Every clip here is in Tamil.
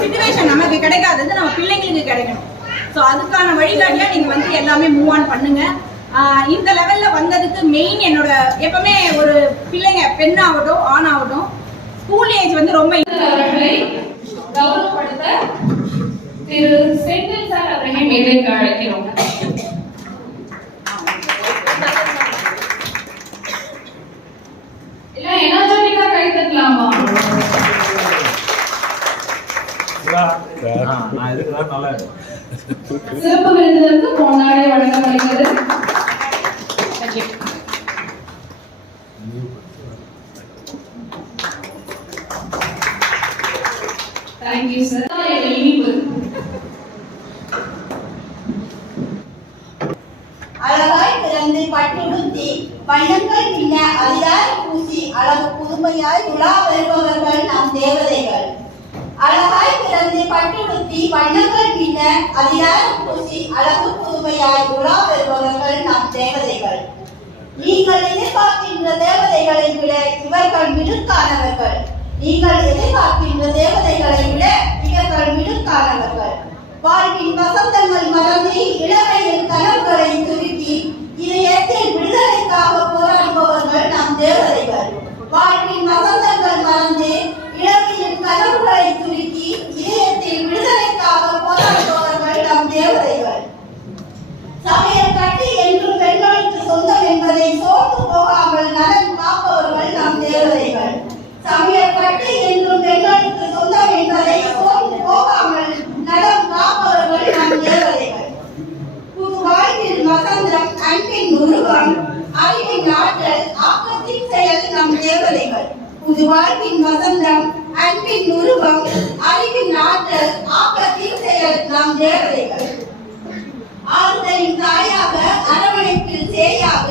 சிச்சுவேஷன் நமக்கு கிடைக்காதது நம்ம பிள்ளைங்களுக்கு கிடைக்கணும். ஸோ அதுக்கான வழிகாட்டியா நீங்க வந்து எல்லாமே மூவ் ஆன் பண்ணுங்க. இந்த லெவல்ல வந்ததுக்கு மெயின் என்னோட எப்பவுமே ஒரு பிள்ளைங்க பெண்ணாகட்டும் ஆணாகட்டும் ஸ்கூல் ஏஜ் வந்து ரொம்ப அவர்களை கௌரவப்படுத்த திரு செந்தில் சார் அவர்களை மேடைக்கு அழைக்கிறோம். இல்ல எனர்ஜெட்டிக்கா கை தட்டலாமா? சிறப்பு விருந்தினருக்கு பொன்னாடை வழங்கப்படுகிறது. Thank you sir. அழகாய் பிறந்து பட்டுடுத்தி வண்ணங்கள் பின்ன அதிகார பூசி அழகு புதுமையாய் உலா வருபவர்கள் நம் தேவதைகள். அழகாய் பிறந்து பட்டுடுத்தி வண்ணங்கள் பின்ன அதிகார பூசி அழகு புதுமையாய் உலா வருபவர்கள் நம் தேவதைகள். நீங்கள் எதிர்பார்க்கின்ற தேவதைகளை விட இவர்கள் மிடுக்கானவர்கள். நீங்கள் எதிர்பார்க்கின்ற தேவதைகளை விட இவர்கள் மிடுக்கானவர்கள். வாழ்வின் வசந்தங்கள் மறந்து இளமையின் கனவுகளை சுருக்கி இதயத்தில் விடுதலைக்காக போராடுபவர்கள் நம் தேவதைகள். வாழ்வின் வசந்தங்கள் மறந்து இளமையின் கனவுகளை சுருக்கி இதயத்தில் விடுதலைக்காக போராடுபவர்கள் நம் தேவதைகள். சமையல் கட்டி என்றும் பெண்களுக்கு சொந்தம் என்பதை சோர்ந்து போகாமல் நலன் காப்பவர்கள் நம் தேவதைகள். சமையல் கட்டி என்றும் பெண்களுக்கு சொந்தம் என்பதை சோர்ந்து போகாமல் நலம் காப்பவர்கள் நம் தேவதைகள். புது வாழ்வில் வசந்தம் அன்பின் உருவம் அறிவின் ஆற்றல் ஆக்கத்தின் செயல் நம் தேவதைகள். புது வாழ்வின் வசந்தம் அன்பின் உருவம் அறிவின் ஆற்றல் ஆக்கத்தின் செயல் நம் தேவதைகள். ஆறுதலின் தாயாக அரவணைப்பில் சேயாக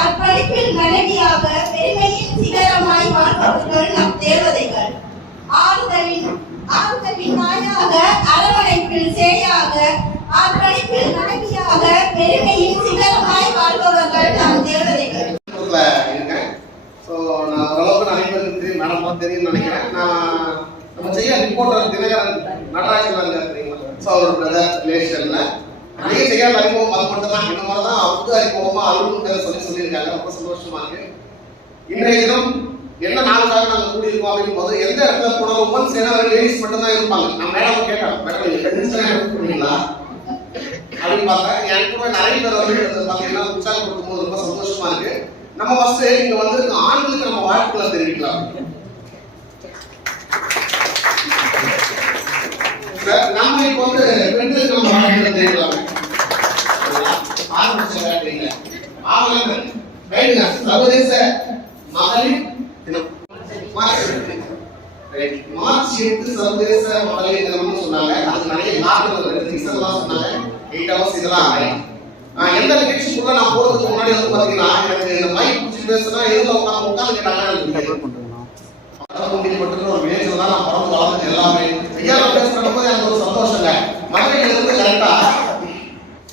அர்ப்பணிப்பில் மனைவியாக பெருமையின் சிகரமாய் வாழ்பவர்கள் நம் தேவதைகள். ஆறுதலின் தாயாக அரவணைப்பில் சேயாக அர்ப்பணிப்பில் மனைவியாக பெருமையின் சிகரமாய் வாழ்பவர்கள் நம் தேவதைகள். நான் ஓரளவுக்கு நிறைய பேருக்கு தெரியும், மேடம் தெரியும்னு நினைக்கிறேன். நம்ம செய்ய ரிப்போர்ட்டர் தினகரன் நடராஜன் இருக்கிறீங்களா? ஸோ அவரோட பிரதர் ரிலேஷன்ல நிறைய செய்யாத அறிமுகம் அது மட்டும் தான். இந்த மாதிரி தான் அவருக்கு அறிமுகமா அலுவலக சொல்லியிருக்காங்க. ரொம்ப சந்தோஷமா இருக்கு. இன்றைய தினம் என்ன நாளுக்காக நாங்கள் கூடியிருக்கோம் அப்படிங்கும் போது எந்த இடத்துல போனாலும் உமன்ஸ் ஏன்னா லேடிஸ் மட்டும் தான் இருப்பாங்க. நான் மேடம் கேட்டேன், மேடம் எடுத்துக்கிறீங்களா அப்படின்னு பார்த்தேன். எனக்கு கூட நிறைய பேர் வந்து பார்த்தீங்கன்னா உற்சாகப்படுத்தும் போது ரொம்ப சந்தோஷமா இருக்கு. நம்ம ஃபர்ஸ்ட் இங்க வந்து ஆண்களுக்கு நம்ம வாழ்த்துக்களை தெரிவிக்கலாம். நம்ம இப்போ வந்து பெண்களுக்கு நம்ம வாழ்த்துக்களை தெரிவிக்கலாம். ஆரம்பிச்சுங்க சர்வதேச மகளிர் தினம் மார்ச் 8 சர்வதேச மகளிர் தினம்னு சொன்னாங்க. அதுக்கு நிறைய காரணங்கள் இருக்கு. சொன்னாங்க 8 hours இதெல்லாம் எந்த நிகழ்ச்சிக்குள்ள நான் போறதுக்கு முன்னாடி வந்து பாத்தீங்கன்னா எனக்கு இந்த மைக் பிடிச்சி பேசுனா எதுல உட்காந்து மட்டும் ஒரு வில்லேஜ்ல தான் நான் பிறந்து வளர்ந்தது. எல்லாமே செய்யாத பேசுறப்ப எனக்கு ஒரு சந்தோஷங்க. மதுரையில இருந்து கரெக்டா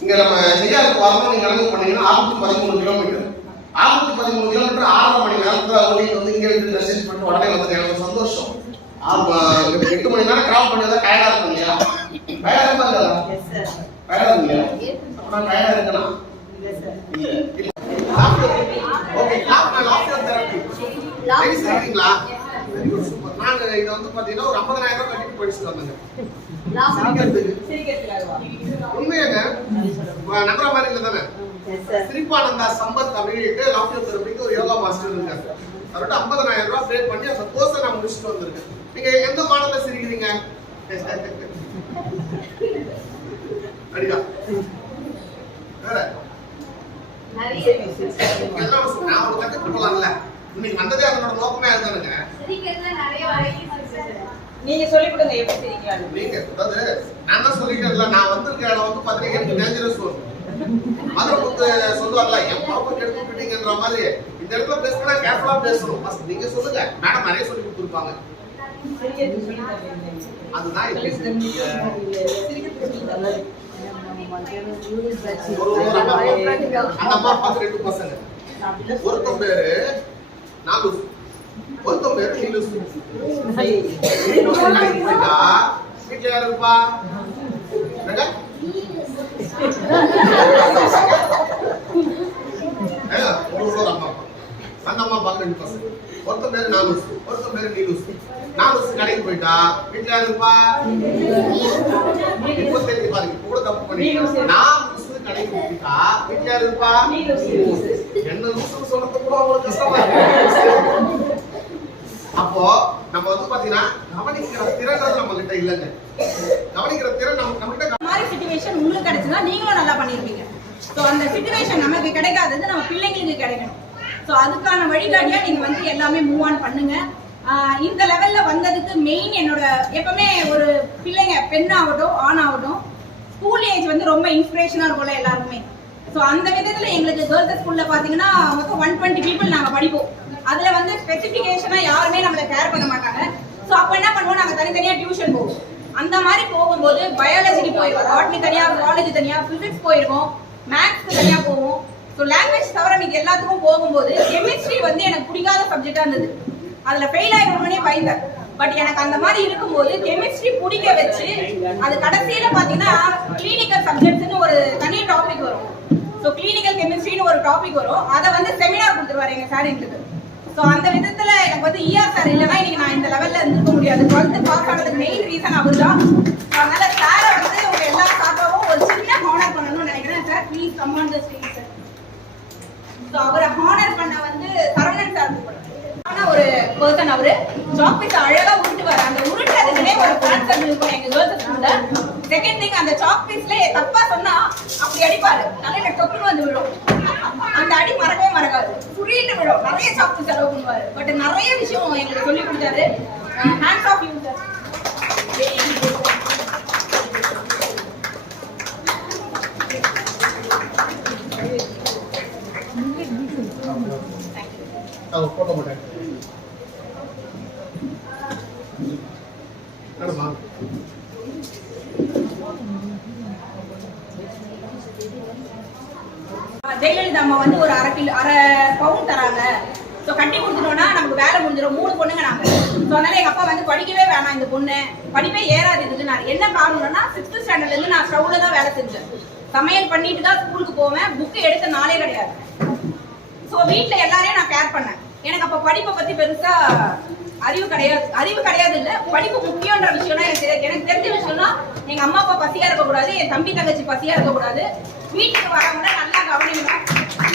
இங்க நம்ம செய்யாருக்கு வரணும். நீங்க நடந்து பண்ணீங்கன்னா 613 கிலோமீட்டர் 613 கிலோமீட்டர் 6.5 மணி நேரத்துல ஓடிட்டு வந்து இங்க இருந்து மெசேஜ் பண்ணிட்டு உடனே வந்து எனக்கு சந்தோஷம். 8 மணி நேரம் டிராவல் பண்ணி டயர்டா இருக்கும் இல்லையா? டயர்டா இருந்தா டயர்டா இல்லையா? அப்புறம் டயர்டா இருக்கலாம். ஓகே லாஃப்டர் தெரப்பி சரிங்களா? நாங்க இத வந்து பாத்தீங்கன்னா ஒரு 50,000 ரூபாய் கட்டிட்டு படிச்சுட்டு வந்தேங்க. உண்மையாங்க நகர மாதிரி இல்ல தானே? ஸ்ரீபானந்தா சம்பத் அப்படின்னு லாஃப்டர் தெரப்பிக்கு ஒரு யோகா மாஸ்டர் இருக்காரு. அவர்கிட்ட 50,000 ரூபாய் பே பண்ணி அந்த கோர்ஸை நான் முடிச்சுட்டு வந்திருக்கேன். நீங்க எந்த மாடல்ல சிரிக்கிறீங்க? அடிடா வேற நான் ஒரு கத்துட்டு போலாம்ல. இன்னைக்கு வந்ததே அதனோட நோக்கமே அதுதானுங்க. நீங்க சொல்லி கொடுங்க எப்படி சிரிக்கலாம். நீங்க அதாவது நான் தான் சொல்லிட்டேன்ல, நான் வந்திருக்க இடம் வந்து பாத்தீங்கன்னா எனக்கு டேஞ்சரஸ் ஜோன். மதுரமுத்து சொல்லுவாங்கல்ல, எப்ப கெடுத்து விட்டுட்டீங்கன்ற மாதிரி இந்த இடத்துல பேசினா கேர்ஃபுல்லா பேசணும். நீங்க சொல்லுங்க, மேடம் நிறைய சொல்லி கொடுத்துருப்பாங்க. அதுதான் அந்த அம்மா பார்த்து 2 பசங்க. ஒருத்தன் பேரு நாகூர், ஒருத்தன் பேரு நீலூசு. நீலூசு கடைக்கு போயிட்டா வீட்டுல யாரு இருப்பா? என்னங்க? ஒரு அம்மா அப்பா. அந்த அம்மா அப்பாக்கு 2 பசங்க. ஒருத்தன் பேரு நாலூசு, ஒருத்தன் பேரு நீலூசு. நாலூசு கடைக்கு போயிட்டா வீட்டுல யாரு இருப்பா? இப்போ தெரிஞ்சு பாருங்க, கூட தப்பு பண்ணிட்டேன். நாலூசு கடைக்கு போயிட்டா வீட்டுல யாரு இருப்பா? என்ன லூசுன்னு சொல்றது கூட அவ்வளவு கஷ்டமா இருக்கு. அப்போ நம்ம வந்து பாத்தீங்கன்னா கவனிக்கிற திறன்றது நம்ம கிட்ட இல்லைங்க. கவனிக்கிற திறன் நம்ம கிட்ட மாதிரி சிச்சுவேஷன் உங்களுக்கு கிடைச்சதா நீங்களும் நல்லா பண்ணிருப்பீங்க. சோ அந்த சிச்சுவேஷன் நமக்கு கிடைக்காதது நம்ம பிள்ளைங்களுக்கு கிடைக்கணும். சோ அதுக்கான வழிகாட்டியா நீங்க வந்து எல்லாமே மூவ் ஆன் பண்ணுங்க. இந்த லெவல்ல வந்ததுக்கு மெயின் என்னோட எப்பவுமே ஒரு பிள்ளைங்க பெண்ணாகட்டும் ஆணாகட்டும் ஸ்கூல் ஏஜ் வந்து ரொம்ப இன்ஸ்பிரேஷனா இருக்கும்ல எல்லாருக்குமே. சோ அந்த விதத்துல எங்களுக்கு கேர்ள்ஸ் ஸ்கூல்ல பாத்தீங்கன்னா மொத்தம் 120 பீப்புள் நாங்க படிப்போம். அதுல வந்து ஸ்பெசிபிகேஷனா யாருமே நம்மள கேர் பண்ண மாட்டாங்க. சோ அப்ப என்ன பண்ணுவோம், நாங்க தனித்தனியா டியூஷன் போவோம். அந்த மாதிரி போகும்போது பயாலஜிக்கு போயிருக்கோம், பாட்னி தனியா, ஜுவாலஜி தனியா, பிசிக்ஸ் போயிருக்கோம், மேத்ஸ்க்கு தனியா போவோம். ஸோ லாங்குவேஜ் தவிர மீது எல்லாத்துக்கும் போகும்போது கெமிஸ்ட்ரி வந்து எனக்கு பிடிக்காத சப்ஜெக்டா இருந்தது. அதுல ஃபெயில் ஆகிடுவோம்னே பயந்தேன். பட் எனக்கு அந்த மாதிரி இருக்கும்போது கெமிஸ்ட்ரி பிடிக்க வச்சு அது கடைசியில பாத்தீங்கன்னா கிளினிக்கல் சப்ஜெக்ட்ஸ்னு ஒரு தனி டாபிக் வரும். ஸோ கிளினிக்கல் கெமிஸ்ட்ரின்னு ஒரு டாபிக் வரும். அதை வந்து செமினார் கொடுத்துருவாரு எங்க சார் எங்களுக்கு. ஸோ அந்த விதத்துல எனக்கு வந்து ER சார் இல்லைன்னா இன்னைக்கு நான் இந்த லெவல்ல இருந்திருக்க முடியாது. 12th பாஸ் ஆனதுக்கு மெயின் ரீசன் அவர் தான். அதனால சாரை வந்து உங்க எல்லா சார்பாகவும் ஒரு சின்ன ஹானர் பண்ணணும்னு நினைக்கிறேன். Sir please come on the stage sir. So அவரை ஹானர் பண்ண வந்து சரவணன் சார் கூப்பிடுறேன். ஆனா ஒரு பர்சன் அவரு சாக் பீஸ் அழகா உருட்டுவாரு. அந்த உருட்டுறதுக்குனே ஒரு பிளாட்ஃபார்ம் இருக்கும் எங்க கேர்ள்ஸ் ஸ்கூல்ல. செகண்ட் திங், அந்த சாக் பீஸ்ல தப்பா சொன்னா அப்படி அடிப்பாரு, தலையில தொப்புன்னு வந்து விழும். அந்த அடி மறக்கவே மறக்காது, புரியிட்டு விழும். நிறைய சாக் பீஸ் செலவு பண்ணுவாரு. பட் நிறைய விஷயம் எங்களுக்கு சொல்லி கொடுத்தாரு. Hands off you sir. Photo மாட்டேன் ஜெயலலிதா அம்மா வந்து ஒரு அரை பவுன் தராங்க. ஸோ கட்டி கொடுத்துட்டோம்னா நமக்கு வேலை முடிஞ்சிடும். 3 பொண்ணுங்க நாங்க. ஸோ அதனால எங்க அப்பா வந்து படிக்கவே வேணாம், இந்த பொண்ணு படிப்பே ஏறாது இதுக்கு. நான் என்ன காரணம்னா 6th ஸ்டாண்டர்ட்ல இருந்து நான் ஸ்டவ்ல தான் வேலை செஞ்சேன். சமையல் பண்ணிட்டு தான் ஸ்கூலுக்கு போவேன். புக்கு எடுத்த நாளே கிடையாது. ஸோ வீட்டில் எல்லாரையும் நான் கேர் பண்ணேன். எனக்கு அப்ப படிப்பை பத்தி பெருசா அறிவு கிடையாது இல்ல. படிப்பு முக்கியன்ற விஷயம்னா எனக்கு தெரியாது. எனக்கு தெரிஞ்ச விஷயம்னா எங்க அம்மா அப்பா பசியா இருக்கக்கூடாது, என் தம்பி தங்கச்சி பசியா இருக்கக்கூடாது, வீட்டுக்கு வரவங்க நல்லா கவனிக்கணும்.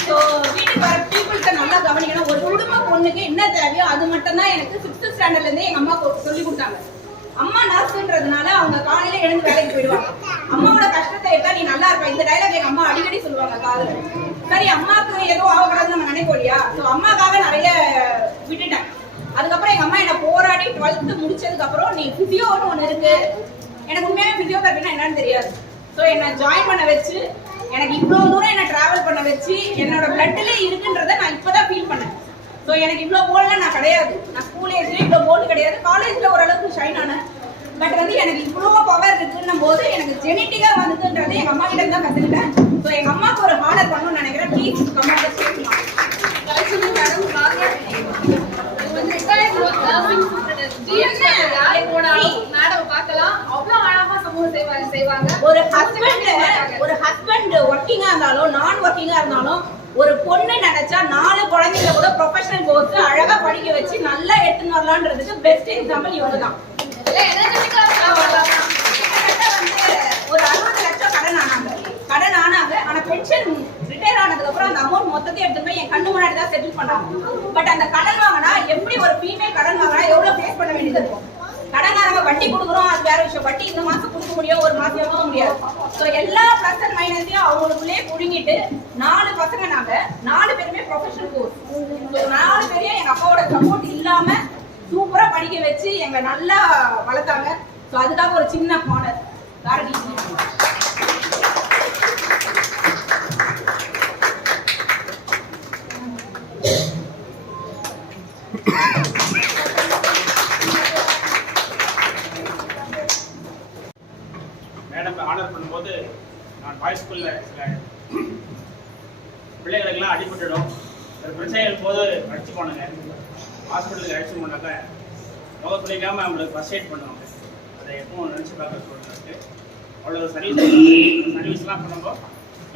ஸோ வீட்டுக்கு வர பீப்புள்ஸை நல்லா கவனிக்கணும். ஒரு குடும்ப பொண்ணுக்கு என்ன தேவையோ அது மட்டும் தான் எனக்கு 6th ஸ்டாண்டர்ட்ல இருந்தே எங்க அம்மா சொல்லி கொடுத்தாங்க. அம்மா நர்ஸ்ன்றதுனால அவங்க காலையில எழுந்து வேலைக்கு போயிடுவாங்க. அம்மாவோட கஷ்டத்தை எடுத்தா நீ நல்லா இருப்ப. இந்த டைலாக் எங்க அம்மா அடிக்கடி சொல்லுவாங்க காதுல. சரி, அம்மாவுக்கு ஏதோ ஆகக்கூடாதுன்னு நம்ம நினைப்போம் இல்லையா? ஸோ அம்மாக்காக நிறைய விட்டுட்டேன். அதுக்கப்புறம் எங்க அம்மா என்ன போராடி 12th முடிச்சதுக்கு அப்புறம் நீ பிசியோன்னு ஒண்ணு இருக்கு, எனக்கு உண்மையாவே பிசியோதெரபினா என்னன்னு தெரியாது. ஸோ என்ன ஜாயின் பண்ண வச்சு எனக்கு இவ்வளவு தூரம் என்ன டிராவல் பண்ண வச்சு என்னோட பிளட்ல இருக்குன்றத நான் இப்பதான் ஃபீல் பண்ணேன். ஸோ எனக்கு இவ்வளவு போல்ல நான் கிடையாது. நான் ஸ்கூல் ஏஜ்ல இவ்வளவு போல்டு கிடையாது. காலேஜ்ல ஓரளவுக்கு ஷைன் ஆனேன். பட் வந்து எனக்கு இவ்வளவு பவர் இருக்குன்னும் போது எனக்கு ஜெனட்டிக்கா வந்ததுன்றது எங்க அம்மா கிட்ட தான் கத்துக்கிட்டேன். ஸோ எங்க அம்மாவுக்கு ஒரு ஹானர் பண்ணணும்னு நினைக்கிறேன். ப்ளீஸ் கமெண்ட்ல சேர்க்கலாம். ஒரு ஹஸ்பண்ட் ஒர்க்கிங்கா இருந்தாலும் நான் ஒர்க்கிங்கா இருந்தாலும் ஒரு பொண்ணு நினைச்சா 4 குழந்தைங்க கூட ப்ரொஃபஷனல் கோர்ஸ் அழகா படிக்க வச்சு நல்லா எடுத்துன்னு வரலான்றதுக்கு பெஸ்ட் எக்ஸாம்பிள் இவங்க தான். ஒரு 60 லட்சம் கடன் ஆனாங்க. ஆனா பென்ஷன் ரிட்டையர் ஆனதுக்கு அப்புறம் அந்த அமௌண்ட் மொத்தத்தையும் எடுத்து போய் என் கண்ணு முன்னாடி தான் செட்டில் பண்ணாங்க. பட் அந்த கடன் வாங்கினா எப்படி ஒரு ஃபீமேல் கடன் வாங்கினா எவ்வளவு ஃபேஸ் பண்ண வேண்டியது இருக்கும். கடனாரங்க வட்டி கொடுக்குறோம், அது வேற விஷயம். வட்டி இந்த மாசம் கொடுக்க முடியும், ஒரு மாசம் கொடுக்க முடியாது. ஸோ எல்லா பிளஸ் அண்ட் மைனஸையும் அவங்களுக்குள்ளே புடுங்கிட்டு 4 பசங்க நாங்க 4 பேருமே ப்ரொஃபஷனல் கோர்ஸ். 4 பேரையும் எங்க அப்பாவோட சப்போர்ட் இல்லாம சூப்பரா படிக்க வச்சு எங்களை நல்லா வளர்த்தாங்க. ஸோ அதுக்காக ஒரு சின்ன ஹானர். மேடம் ஆனர் பண்ணும்போது நான் பாய்ஸ் ஸ்கூல்ல சில பிள்ளைகளுக்கெல்லாம் அடிபட்டுடும். ஒரு பிரச்சனை போது அடிச்சு போனாங்க. ஹாஸ்பிட்டலுக்கு அழைச்சி போனாக்கா முகம் சொல்லிக்காமல் அவங்களுக்கு ஃபர்ஸ்ட் எய்ட் பண்ணுவாங்க. அதை எப்பவும் நினச்சி பார்க்க சொல்லிட்டு அவ்வளோ சர்வீஸ்லாம் பண்ணும்போது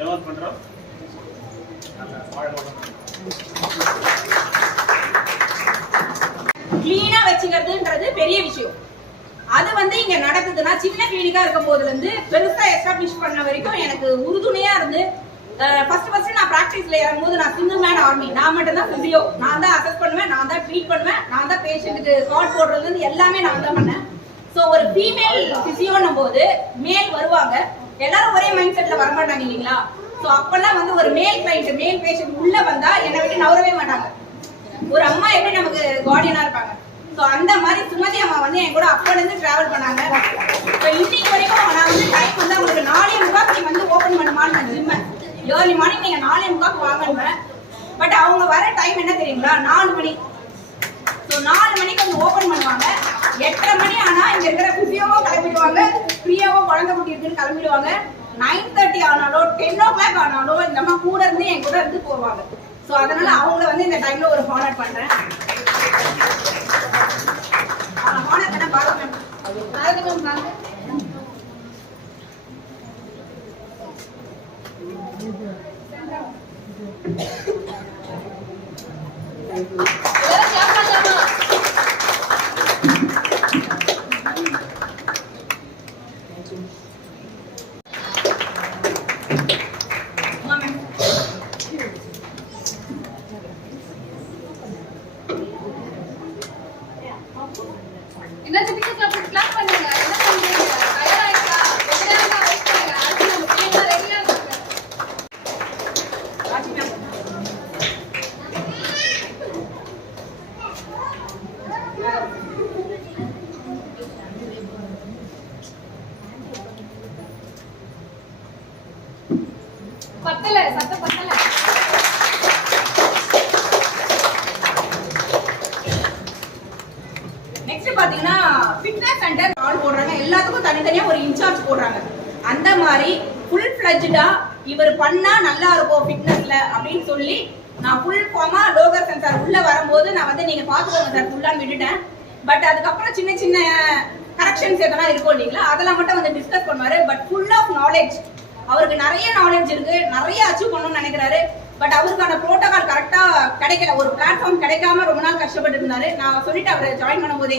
எவ்வளோ பண்ணுறோம் கிளீனா வச்சுக்கிறதுன்றது பெரிய விஷயம். அது வந்து இங்க நடக்குதுன்னா சின்ன கிளினிக்கா இருக்கும் போதுல இருந்து பெருசா எஸ்டாப்ளிஷ் பண்ண வரைக்கும் எனக்கு உறுதுணையா இருந்து ஃபர்ஸ்ட் நான் பிராக்டிஸ்ல இறங்கும்போது நான் சிங்கிள் மேன் ஆர்மி. நான் மட்டும் தான் பிசியோ, நான் தான் அசஸ் பண்ணுவேன், நான் தான் ட்ரீட் பண்ணுவேன், நான் தான் பேஷண்ட்டுக்கு கார்ட் போடுறதுல இருந்து எல்லாமே நான் தான் பண்ணேன். ஸோ ஒரு ஃபீமேல் பிசியோன்னும் போது மேல் வருவாங்க, எல்லாரும் ஒரே மைண்ட் செட்ல வரமாட்டாங்க இல்லைங்களா? ஸோ அப்பெல்லாம் வந்து ஒரு மேல் கிளைண்ட் மேல் பேஷண்ட் உள்ள வந்தா என்னை விட்டு நவரவே மாட்டாங்க. ஒரு அம்மா எப்படி நமக்கு கார்டியனா இருப்பாங்க, ஸோ அந்த மாதிரி சுமதி அம்மா வந்து என் கூட அப்போலேருந்து டிராவல் பண்ணாங்க. ஸோ இன்னைக்கு வரைக்கும் நான் வந்து டைம் வந்து அவங்களுக்கு 4:45 நீ வந்து ஓப்பன் பண்ணுமான்னு நான் ஜிம்மை ஏர்லி மார்னிங் நீங்கள் 4:45 வாங்கணுவேன். பட் அவங்க வர டைம் என்ன தெரியுங்களா? 4 மணி. ஸோ 4 மணிக்கு அவங்க ஓப்பன் பண்ணுவாங்க. 8:30 மணி ஆனால் இங்கே இருக்கிற பிரியாவோ கிளம்பிடுவாங்க, பிரியாவோ குழந்தை குட்டி இருக்குன்னு கிளம்பிடுவாங்க. 9:30 ஆனாலும் 10 o'clock ஆனாலும் இந்த அம்மா கூட இருந்து என் கூட இருந்து போவாங்க. ஸோ அதனால அவங்கள வந்து இந்த டைம்ல ஒரு ஹானர் பண்றேன். ஹானர் பண்ண பாருங்க என்ன ஜெபிகா கிளாஸ் பண்ணுங்க. என்ன பண்றீங்க? டயர்ட் ஆயிட்டா? கொஞ்ச நேரம் தான் வெயிட் பண்ணுங்க. அடுத்து நம்ம பிள்ளைங்க ரெடியா இருக்காங்க. பத்தல சத்த பத்தல. நெக்ஸ்ட் பாத்தீங்கன்னா ஃபிட்னஸ் சென்டர் ஆல் போடுறாங்க, எல்லாத்துக்கும் தனித்தனியா ஒரு இன்சார்ஜ் போடுறாங்க. அந்த மாதிரி ஃபுல் ஃபிளட்ஜ்டா இவர் பண்ணா நல்லா இருக்கும் ஃபிட்னஸ்ல அப்படின்னு சொல்லி நான் ஃபுல் ஃபார்மா லோகர் சென்சார் உள்ள வரும்போது நான் வந்து நீங்க பாத்துக்கோங்க சார் ஃபுல்லா விட்டுட்டேன். பட் அதுக்கப்புறம் சின்ன சின்ன கரெக்ஷன்ஸ் எதனா இருக்கும் இல்லைங்களா, அதெல்லாம் மட்டும் வந்து டிஸ்கஸ் பண்ணுவாரு. பட் ஃபுல் ஆஃப் நாலேஜ், அவருக்கு நிறைய நாலேஜ் இருக்கு, நிறைய அச்சீவ் பண்ணணும்னு நினைக்கிறாரு. பட் அவருக்கான புரோட்டோகால் கரெக்டா கிடைக்கல, ஒரு பிளாட்ஃபார்ம் கிடைக்காம ரொம்ப நாள் கஷ்டப்பட்டு இருந்தாரு. நான் சொல்லிட்டு அவரை ஜாயின் பண்ணும் போதே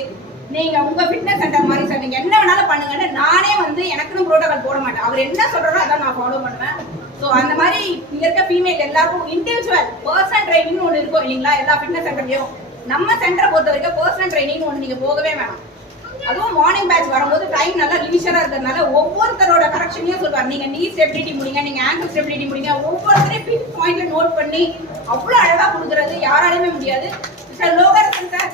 நீங்க உங்க ஃபிட்னஸ் சென்டர் மாதிரி சார் நீங்க என்ன வேணாலும் பண்ணுங்கன்னு நானே வந்து எனக்குன்னு புரோட்டோகால் போட மாட்டேன். அவர் என்ன சொல்றாரோ அதான் நான் ஃபாலோ பண்ணுவேன். ஸோ அந்த மாதிரி இங்க இருக்க ஃபீமேல் எல்லாருக்கும் இண்டிவிஜுவல் பர்சனல் ட்ரைனிங் ஒன்று இருக்கும் இல்லைங்களா எல்லா ஃபிட்னஸ் சென்டர்லயும். நம்ம சென்டரை பொறுத்த வரைக்கும் பர்சனல் ட்ரைனிங் ஒன்று நீங்க போகவே வேணாம். அதுவும் மார்னிங் பேட்ச் வரும்போது டைம் நல்லா லிமிஷரா இருக்கிறதுனால ஒவ்வொருத்தரோட கரெக்ஷனையும் சொல்றாரு. நீங்க நீ ஸ்டெபிலிட்டி முடிங்க, நீங்க ஆங்கிள் ஸ்டெபிலிட்டி முடிங்க, ஒவ்வொருத்தரையும் பின் பாயிண்ட்ல நோட் பண்ணி அவ்வளவு அழகா கொடுக்கறது யாராலுமே முடியாது. சார் லோகரசன் சார்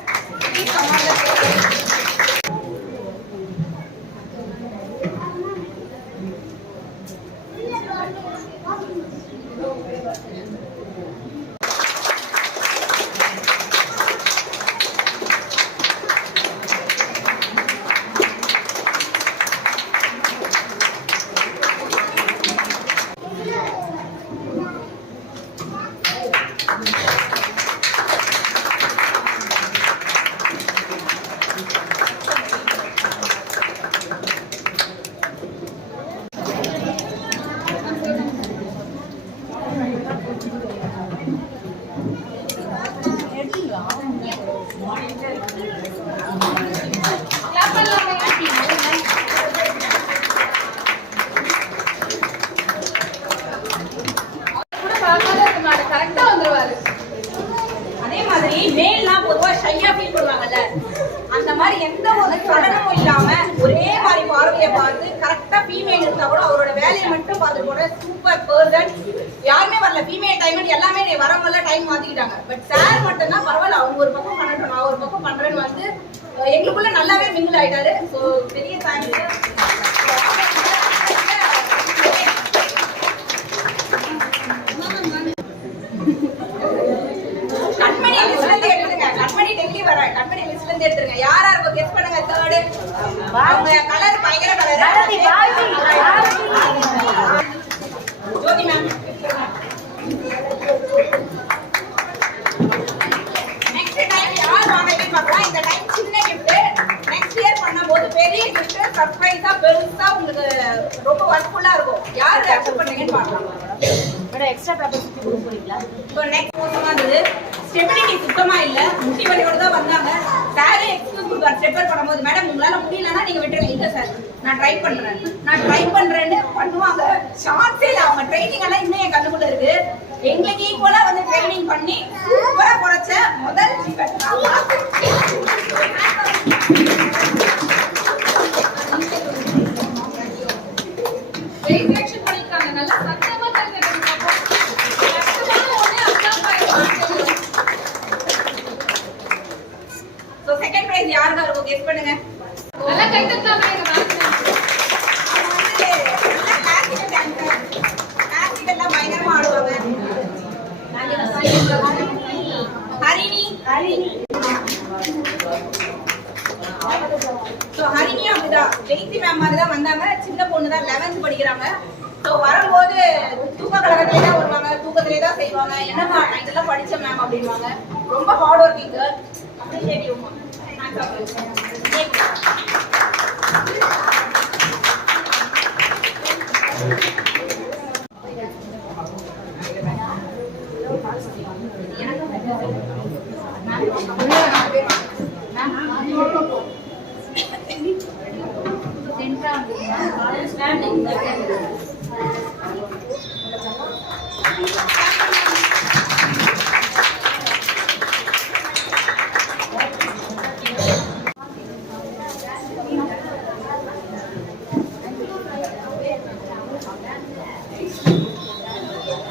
கிளாப் பண்ணலாமே. கூட பார்க்காத இருக்காரு, கரெக்டா வந்துருவாரு. அதே மாதிரி மேல்லாம் பொதுவா ஷையா ஃபீல் பண்ணுவாங்கல்ல, அந்த மாதிரி எந்த ஒரு சலனமும் இல்லாம ஒரே மாதிரி பார்வையை பார்த்து கரெக்டா ஃபீமேல் இருந்தா கூட அவரோட வேலையை மட்டும் பார்த்து போட சூப்பர் பர்சன். யாருமே வரல ஃபீமேல் டைம் எல்லாமே வரவங்கள டைம் மாத்திக்கிட்டாங்க. பட் சார் மட்டும் தான் பரவாயில்ல, அவங்க ஒரு பக்கம் பண்ணட்டும் நான் ஒரு பக்கம் பண்றேன்னு வந்து எங்களுக்குள்ள நல்லாவே மிங்கிள் ஆயிட்டாரு. ஸோ பெரிய தேங்க்ஸ். கண்மணி லிஸ்ட்ல இருந்து எடுத்துருங்க, கண்மணி டெல்லி வர கண்மணி லிஸ்ட்ல இருந்து எடுத்துருங்க. யாரா இருக்கும் கெஸ் பண்ணுங்க. தேர்டு அவங்க கலர் பயங்கர கலர் ஜோதி மேம். நெக்ஸ்ட் டைம் யார் என்னன்னு பார்க்கலாம். இந்த டைம் சின்ன gift, நெக்ஸ்ட் இயர் பண்ணும்போது பெரிய gift, சர்ப்ரைஸா பெருசா உங்களுக்கு ரொம்ப வர்க்ஃபுல்லா இருக்கும். யாரு அக்செப்ட் பண்றீங்கன்னு பார்க்கலாம். மேடம் எக்ஸ்ட்ரா பேப்பர் சுத்தி கொடுக்க போறீங்களா? ஸோ நெக்ஸ்ட் மோசமா இருந்தது. ஸ்டெபிலிட்டி சுத்தமா இல்ல. முட்டி வலியோட தான் வந்தாங்க. சாரி எக்ஸ்கியூஸ் கொடுத்தாரு ஸ்டெப்பர் பண்ணும்போது, மேடம் உங்களால முடியலன்னா நீங்க விட்டுருங்க. இல்ல சார் நான் ட்ரை பண்றேன்னு பண்ணுவாங்க. சான்ஸே இல்ல. அவங்க ட்ரைனிங் எல்லாம் இன்னும் என் கண்ணுக்குள்ள இருக்கு. எங்களுக்கு ஈக்குவலா வந்து ட்ரைனிங் பண்ணி சூப்பரா குறைச்ச முதல் வெயிட் கரெக்ஷன் பண்ணிருக்காங்க. நல்லா சத்தமா தெரிஞ்சுக்கணும். கஷ்டமான ஒண்ணே அப்ளாப் ஆயிடுச்சு. ஸோ செகண்ட் பிரைஸ் யாருக்கா இருக்கும் கெஸ் பண்ணுங்க. நல்லா கை தட்டலாமே எங்க மேம். கிளாசிக்கல்லாம் பயங்கரமா ஆடுவாங்க. ஹரிணி. ஸோ ஹரிணியும் அப்படிதான் ஜெயந்தி மேம் மாதிரி தான் வந்தாங்க. சின்ன பொண்ணு தான், 11th படிக்கிறாங்க. ஸோ வரும்போது தூக்க கழகத்திலே தான் வருவாங்க, தூக்கத்திலே தான் செய்வாங்க. என்னம்மா நான் இதெல்லாம் படிச்ச மேம் அப்படின்வாங்க. ரொம்ப hard working girl. Appreciative ma'am.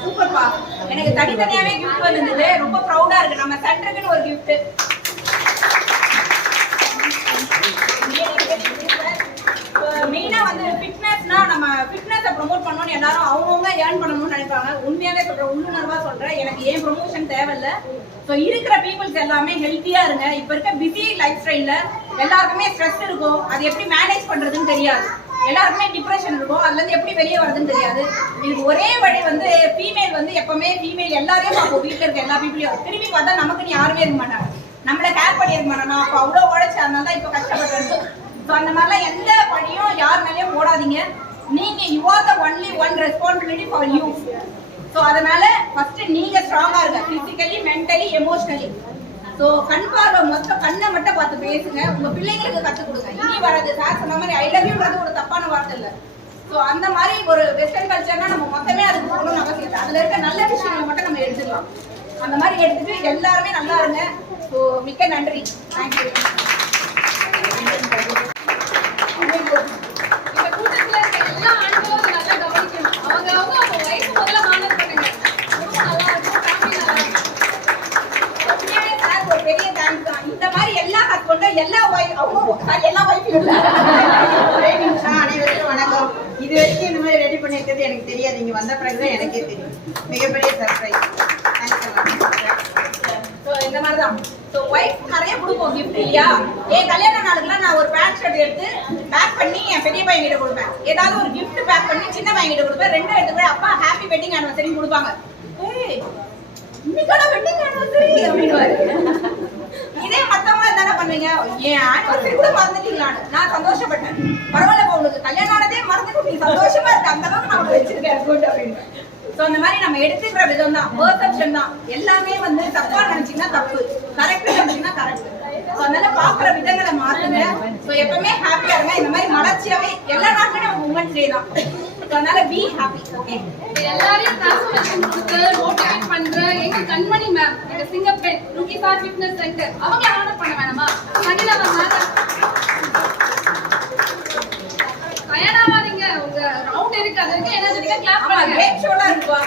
சூப்பர்ப்பா. எனக்கு தனித்தனியாவே கிஃப்ட் வந்தது. ரொம்ப ப்ரௌடா இருக்கு. நம்ம சென்டருக்குன்னு ஒரு கிஃப்ட். மெயினா வந்து ஃபிட்னஸ்னா நம்ம ஃபிட்னஸை ப்ரொமோட் பண்ணணும்னு எல்லாரும் அவங்கவுங்க ஏர்ன் பண்ணணும்னு நினைப்பாங்க. உண்மையாவே சொல்றேன், உள்ளுணர்வா சொல்றேன். எனக்கு ஏன் ப்ரொமோஷன் தேவையில்ல. ஸோ இருக்கிற பீப்புள்ஸ் எல்லாமே ஹெல்த்தியா இருங்க. இப்ப இருக்க பிஸி லைஃப் ஸ்டைல்ல எல்லாருக்குமே ஸ்ட்ரெஸ் இருக்கும். அது எப்படி மேனேஜ் பண்றதுன்னு தெரியாது. எல்லாருக்குமே டிப்ரெஷன் இருக்கும். அதுல இருந்து எப்படி வெளியே வருதுன்னு தெரியாது. இதுக்கு ஒரே வழி வந்து ஃபீமேல் வந்து எப்பவுமே ஃபீமேல் எல்லாரையும் பார்ப்போம். வீட்டுல இருக்க எல்லா பீப்புளையும் திரும்பி பார்த்தா நமக்குன்னு யாருமே இருக்க மாட்டாங்க. நம்மள கேர் பண்ணிருக்க மாட்டாங்க. நான் அப்ப அவ்வளவு உழைச்சு அதனால தான் இப்ப கஷ்டப்படுறேன். ஸோ அந்த மாதிரிலாம் எந்த பணியும் யார் மேலேயும் போடாதீங்க. நீங்க you are the only one responsibility for you. So அதனால ஃபர்ஸ்ட் நீங்க ஸ்ட்ராங்கா இருங்க, பிசிக்கலி, மென்டலி, எமோஷனலி. ஸோ கண் பார்வை மொத்தம் கண்ணை மட்டும் பார்த்து பேசுங்க. உங்க பிள்ளைங்களுக்கு கற்றுக் கொடுங்க. இனி வர்றது சார் சொன்ன மாதிரி ஐ லவ் யூன்றது ஒரு தப்பான வார்த்தை இல்லை. ஸோ அந்த மாதிரி ஒரு வெஸ்டர்ன் கல்ச்சர்னா நம்ம மொத்தமே அதுக்கு போகணும்னு அவசியம் இல்லை. அதுல இருக்க நல்ல விஷயங்களை மட்டும் நம்ம எடுத்துக்கலாம். அந்த மாதிரி எடுத்துட்டு எல்லாருமே நல்லா இருங்க. ஸோ மிக்க நன்றி. தேங்க்யூ. இந்த கூட்டத்துல இருக்க எல்லா ஆண்களும் நல்லா கவனிக்கணும். அவங்க வயசு முதல்ல மானர் பண்ணுங்க. ரொம்ப நல்லா இருக்கும். ஃபேமிலி நல்லா இருக்கும். உண்மையாவே சார் ஒரு பெரிய தேங்க்ஸ் தான். இந்த மாதிரி எல்லா ஹஸ்பண்டும் எல்லா வைஃபையும் ஒரே நிமிஷம். அனைவருக்கும் வணக்கம். இது வரைக்கும் இந்த மாதிரி ரெடி பண்ணிருக்கிறது எனக்கு தெரியாது. இங்க வந்த பிறகுதான் எனக்கே தெரியும். மிகப்பெரிய சர்ப்ரைஸ். ஸோ இந்த மாதிரி தான். ஸோ ஒய்ஃப் நிறைய கொடுப்போம் கிஃப்ட் இல்லையா? என் கல்யாண நாளுக்குலாம் நான் ஒரு பேண்ட் ஷர்ட் எடுத்து பேக் பண்ணி என் பெரிய பையன் கிட்ட கொடுப்பேன். ஏதாவது ஒரு கிஃப்ட் பேக் பண்ணி சின்ன பையன் கிட்ட கொடுப்பேன். ரெண்டும் எடுத்து போய் அப்பா ஹாப்பி வெட்டிங் ஆனிவர்சரி கொடுப்பாங்க. ஏய் இன்னைக்கான வெட்டிங் ஆனிவர்சரி அப்படின்னுவாரு. இதே மத்தவங்க என்ன பண்ணுவீங்க? என் ஆனிவர்சரி கூட மறந்துட்டீங்களான்னு. நான் சந்தோஷப்பட்டேன். பரவாயில்ல, உங்களுக்கு கல்யாணம் ஆனதே மறந்துட்டு நீ சந்தோஷமா இருக்க, அந்த அளவுக்கு நான் வச்சிருக்கேன் குட் அப்படின்னு. ஸோ அந்த மாதிரி நம்ம எடுத்துக்கிற விதம் தான், பெர்செப்ஷன் தான். எல்லாமே வந்து தப்பா நினைச்சீங்கன்னா தப்பு, கரெக்ட் நினைச்சீங்கன்னா கரெக்ட். ஸோ அதனால பாக்குற விதங்களை மாத்துங்க. ஸோ எப்பவுமே ஹாப்பியா இருங்க. இந்த மாதிரி மலர்ச்சியாவே எல்லா நாட்டுமே நம்ம உமன்ஸ் டே தான். ஸோ அதனால பி ஹாப்பி. ஓகே, எல்லாரையும் டிரான்ஸ்ஃபர்மேஷன் கொடுத்து மோட்டிவேட் பண்ற எங்க கண்மணி மேம், எங்க சிங்கப்பெண் ருகிசா ஃபிட்னஸ் சென்டர், அவங்க ஆனர் பண்ண வேணாமா? மகிழா மேம் கல்யாணம் ஆவாதீங்க. உங்க ரவுண்ட் இருக்கு, அதுக்கு எனர்ஜெட்டிக்கா கிளாப் பண்ணுங்க. கேம் ஷோலாம் இருக்குப்பா.